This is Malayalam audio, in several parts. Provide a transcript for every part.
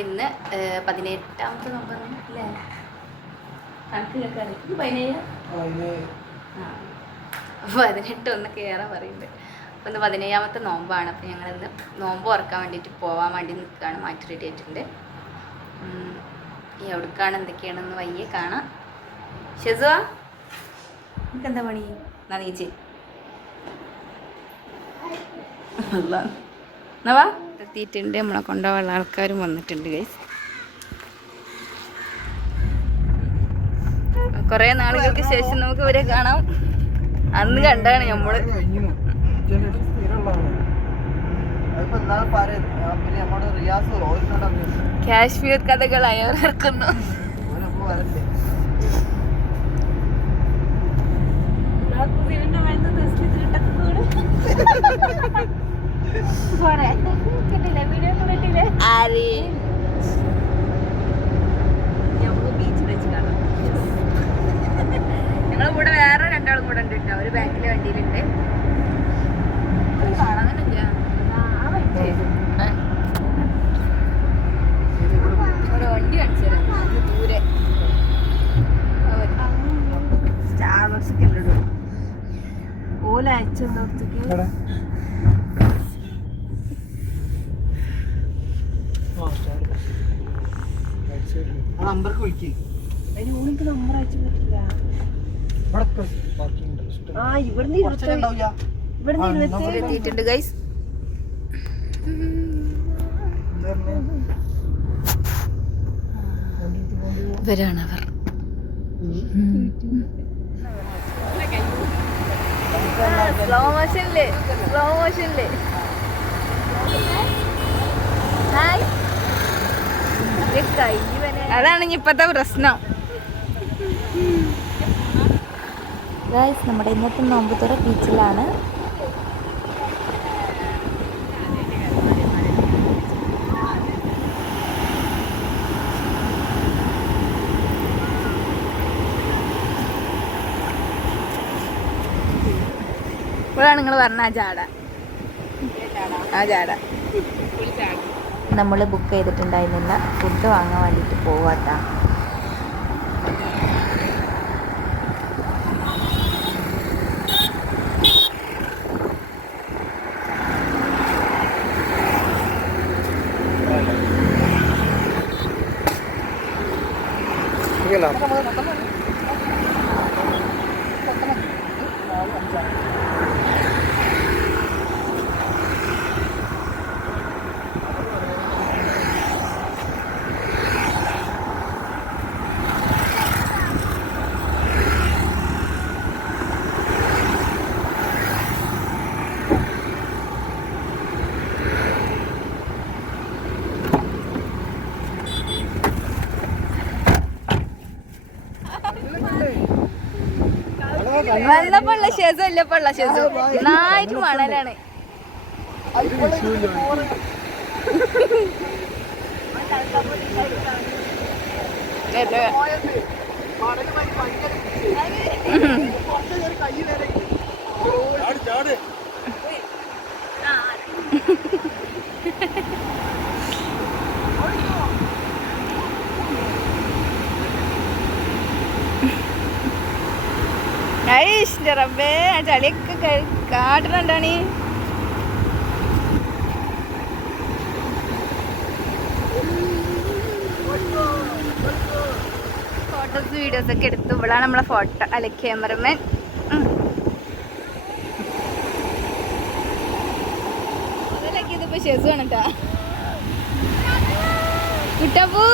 അപ്പോൾ ഇന്ന് 18ാമത്തെ നോമ്പാണ് അല്ലേ? കണക്ക് കേൾക്കാറ് 17 18 ഒന്ന് കയറാൻ പറയുന്നുണ്ട്. അപ്പോൾ ഇന്ന് 17ാമത്തെ നോമ്പാണ്. അപ്പോൾ ഞങ്ങളിന്ന് നോമ്പ് തുറക്കാൻ വേണ്ടിയിട്ട് പോകാൻ വേണ്ടി നിൽക്കുകയാണ്. മാറ്റി റെഡി ആയിട്ടുണ്ട്. എവിടേക്കാണ് എന്തൊക്കെയാണെന്ന് വയ്യെ കാണാം. ഷെസുവാ എനിക്ക് എന്താ പണി നനയിച്ച് എന്നവാ എത്തിയിട്ടുണ്ട്. നമ്മളെ കൊണ്ടുപോകാനുള്ള ആൾക്കാരും വന്നിട്ടുണ്ട് ഗൈസ്. കുറേ നാളുകൾക്ക് ശേഷം നമുക്ക് ഇവരെ കാണാം. അന്ന് കണ്ടാണ് നമ്മള് കാശ്മീർ കഥകൾ അയവിറക്കുന്നു. ബീച്ചിൽ വെച്ച് കാണാം. ഞങ്ങളെ കൂടെ വേറെ രണ്ടാളും കൂടെ ഉണ്ട് കേട്ടോ. ഒരു ബാക്കിലെ വണ്ടിയിലുണ്ട്. കാണാൻ തന്നെ ഇല്ല. ഒരു വണ്ടി കാണിച്ചു തരാം ദൂരെ. സ്റ്റാർബക്സ് ഒക്കെ ഓല അയച്ചെടുത്തേക്ക് നമ്പർക്ക് വിളിക്ക്. അതിന് ഓണിക്ക് നമ്പർ അയച്ചു പറ്റില്ല. എത്തിയിട്ടുണ്ട് ഗൈസ്. ഇവരാണ് അവർ. സ്ലോ മോഷനില് അതാണ് ഇപ്പത്തെ പ്രശ്നം. ഗൈസ്, നമ്മുടെ ഇന്നത്തെ നോമ്പുതുറ ബീച്ചിലാണ്. ഇപ്പോഴാണ് നിങ്ങൾ പറഞ്ഞ ആ ജാട നമ്മൾ ബുക്ക് ചെയ്തിട്ടുണ്ടായിരുന്നില്ല. ഫുഡ് വാങ്ങാൻ വേണ്ടിയിട്ട് പോവാട്ടാ. വന്നപ്പോള്ള ഷെസു അല്ലപ്പോള്ള ഷെസു നന്നായിട്ട് മണലാണ്. റബ്ബേ ആ ചളിയൊക്കെ കാട്ടുന്നുണ്ടാണ്. ഫോട്ടോസ് വീഡിയോസ് ഒക്കെ എടുത്തു. ഇവിടാണ് നമ്മളെ ഫോട്ടോ അല്ലെ ക്യാമറമാൻ. അതിലൊക്കെ ഇതിപ്പോ ഷെസു ആണ് കേട്ടാ. കുട്ടപ്പൂ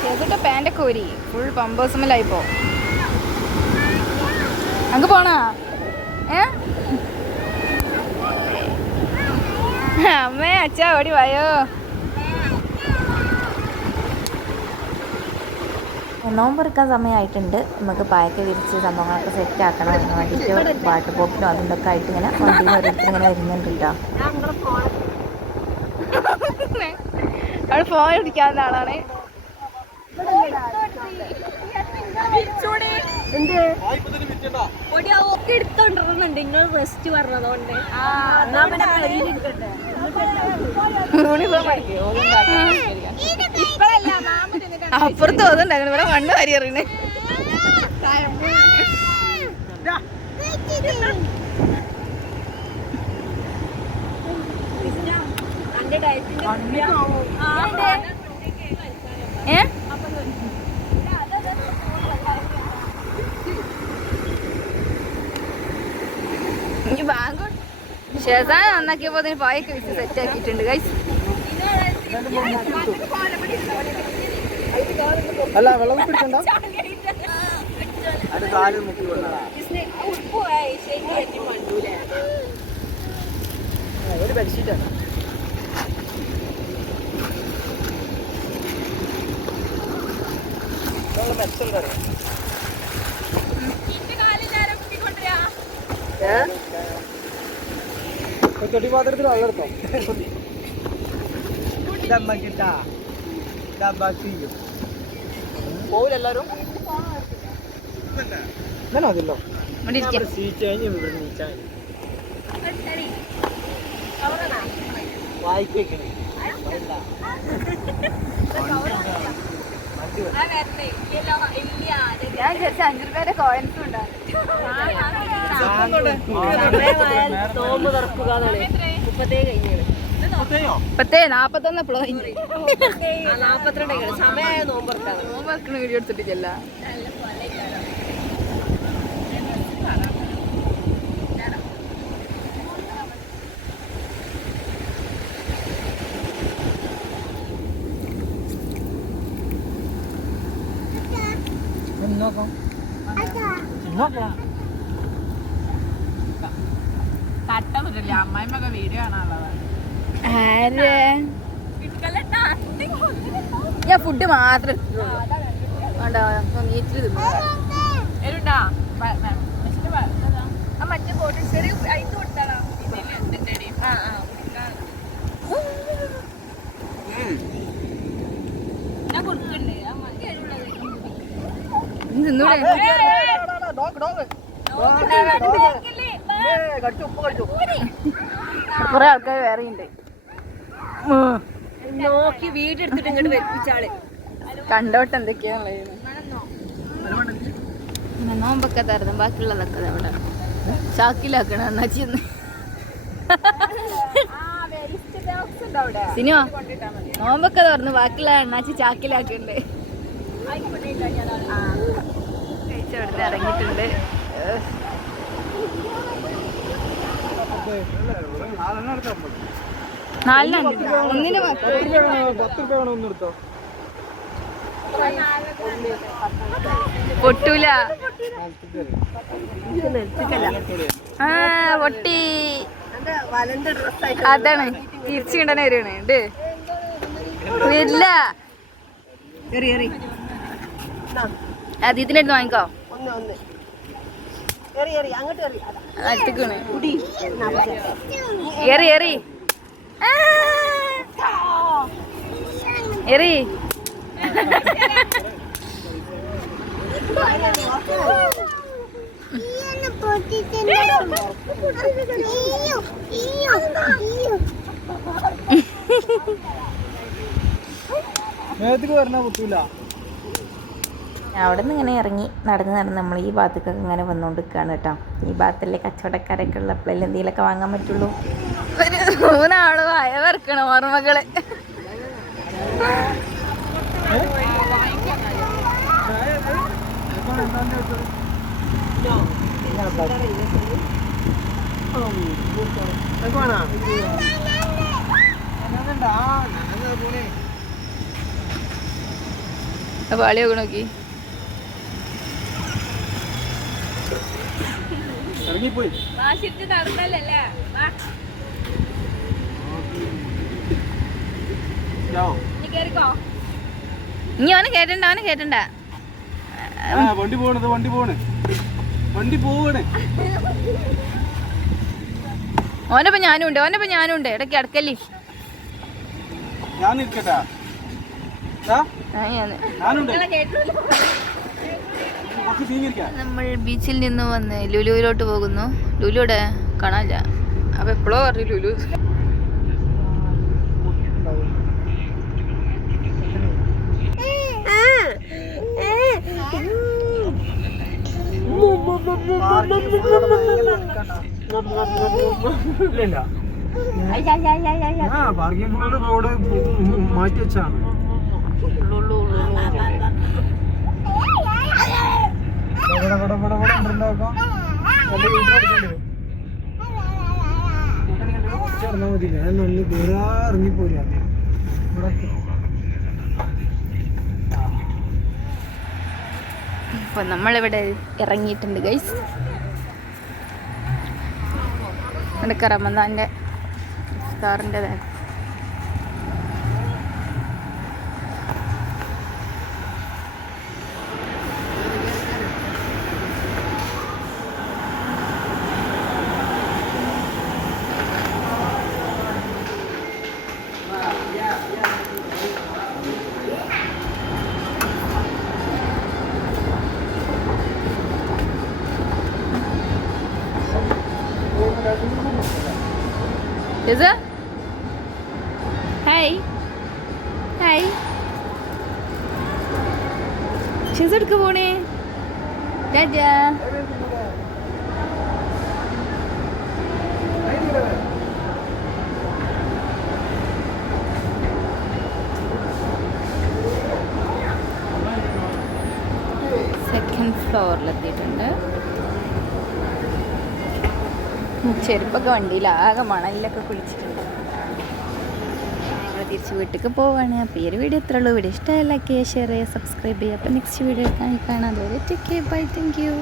ചേച്ചിട്ട് പാൻ്റൊക്കെ ഊരി ഫുൾ പമ്പേഴ്സുമല്ലായിപ്പോ. അങ്ങ് പോണാ അമ്മേ അച്ഛാ ഓടി വായോ. നോമ്പെടുക്കാൻ സമയമായിട്ടുണ്ട്. നമുക്ക് പായൊക്കെ വിരിച്ച് സംഭവങ്ങളൊക്കെ സെറ്റ് ആക്കണം. അതിന് വേണ്ടിയിട്ട് പാട്ട് പോക്കിനും അതിൻ്റെയൊക്കെ ആയിട്ട് ഇങ്ങനെ വണ്ടിയിൽ ഓരോരുത്തർ ഇങ്ങനെ വരുന്നുണ്ട് കേട്ടോ. അവിടെ ഫോൺ പിടിക്കാവുന്ന ആളാണ്. എടുത്തോണ്ടിരുന്നുണ്ട് നിങ്ങൾ റെസ്റ്റ് പറഞ്ഞതുകൊണ്ട് അപ്പുറത്ത് തോന്നുന്നുണ്ടായിരുന്നു. ഇവിടെ മണ്ണ് വാരി എറിയണേ. ഇനി ബാങ്ക് ഷെസാൻ നന്നാക്കിയപ്പോ അതിന് പായൊക്കെ വെച്ച് സെറ്റ് ആക്കിയിട്ടുണ്ട് ഗൈസ്. അല്ല വെള്ളം പിടിക്കണ്ട. അത് കാലിൽ മുക്കി കൊള്ളാം. ഒരു ബെഡ്ഷീറ്റാണ്. തൊട്ടി പാത്രത്തിൽ വെള്ളം എടുത്തോ. ഇതമ്മക്കിട്ടാ പോവില്ലെല്ലാരും ഇങ്ങനെ മതിയല്ലോ. വായിക്കേ ഞാൻ വിചാരിച്ച 5 രൂപയുടെ കോയിൻസും ഉണ്ടാവും. നോമ്പ് തുറക്കുക 41 എപ്പോഴും 42 സമയമായ നോമ്പ് തുറക്കാണ്. നോമ്പ് തുറക്കണ വീഡിയോ എടുത്തിട്ടില്ല. അമ്മായിമൊക്കെ വീഡിയോ കാണാനുള്ളതാണ്. ഞാൻ ഫുഡ് മാത്രം മീറ്റിൽ തിന്നു. മറ്റേ കോട്ടേശ്വരി അയച്ചു കൊടുത്താണോ? ഞാൻ കൊടുക്കണ്ടേ? തിന്നൂടെ? കുറെ ആൾക്കാർ വേറെ ഉണ്ട്. നോക്കി വീടെടുത്തിട്ട് ഇങ്ങോട്ട് വെപ്പിച്ചാള് കണ്ടോട്ടെ എന്തൊക്കെയാണുള്ളത്. നോമ്പൊക്കെ തരുന്നു. ബാക്കിയുള്ളതൊക്കെ അവിടെ ചാക്കിലാക്കണം. അണ്ണാച്ചിന്ന് സിനിമ നോമ്പൊക്കെ തുറന്നു. ബാക്കിയുള്ള അണ്ണാച്ചി ചാക്കിലാക്കണ്ടേ. കഴിച്ചവിടുന്ന് ഇറങ്ങിയിട്ടുണ്ട്. നാലിനുണ്ട്. ഒന്നിന് 10 എടുത്തോ. പൊട്ടൂല. പൊട്ടി. അതാണ് തിരിച്ചു കിട്ടാൻ വരികയാണ്. ഉണ്ട് വരില്ല. അത് ഇതിനെടുത്ത് വാങ്ങിക്കോ. അടുത്തേക്കാണ് എറി എറി എറി. അവിടെ നിന്ന് ഇങ്ങനെ ഇറങ്ങി നടന്ന് നമ്മൾ ഈ ഭാഗത്തേക്കൊക്കെ ഇങ്ങനെ വന്നുകൊണ്ടിരിക്കുകയാണ് കേട്ടോ. ഈ ഭാഗത്തല്ലേ കച്ചവടക്കാരൊക്കെ ഉള്ളപ്പോഴല്ലേ എന്തെങ്കിലുമൊക്കെ വാങ്ങാൻ പറ്റുള്ളൂ. ഒരു 3 ആള് വയവർക്കണം ഓർമ്മകള്. പാളിയൊക്കെ നോക്കി ഇറങ്ങിപ്പോയി. जाओ ഇനി കേറിക്കോ. ഇനി അവനെ കേട്ടണ്ട വണ്ടി പോണത് വണ്ടി പോവണേ ഓനപ്പം ഞാനും ഉണ്ട് ഇടയ്ക്ക് അടക്കല്ലേ ഞാൻ നിൽക്കട്ടാ ഞാനുണ്ട് സ്വീകരിക്കാം. നമ്മൾ ബീച്ചിൽ നിന്ന് വന്ന് ലുലുവിലോട്ട് പോകുന്നു. ലുലുവിടെ കാണാനില്ല. അപ്പൊ എപ്പോഴോ പറഞ്ഞു ലുലു. പാർക്കിംഗ് റോഡ് മാറ്റി വെച്ചാണ്. ഇറങ്ങിപ്പോരാ അപ്പൊ നമ്മളിവിടെ ഇറങ്ങിയിട്ടുണ്ട് ഗൈസ്. ഇവിടെയൊക്കെ റമദാൻ്റെ ഇഫ്താറിൻ്റെ ഷിസെടുക്ക് പോണേ. സെക്കൻഡ് ഫ്ലോറിലെത്തിയിട്ടുണ്ട്. ചെരുപ്പൊക്കെ വണ്ടിയിൽ ആകെ മണലിലൊക്കെ കുളിച്ചിട്ടുണ്ട്. ഞങ്ങൾ തിരിച്ച് വീട്ടിലേക്ക് പോവാണ്. അപ്പോൾ ഈ ഒരു വീഡിയോ ഇത്രേ ഉള്ളൂ. വീഡിയോ ഇഷ്ടമായി ലൈക്ക് ചെയ്യുക, ഷെയർ ചെയ്യുക, സബ്സ്ക്രൈബ് ചെയ്യുക. അപ്പോൾ നെക്സ്റ്റ് വീഡിയോ കാണാം. അതുവരെ take care, bye, thank U.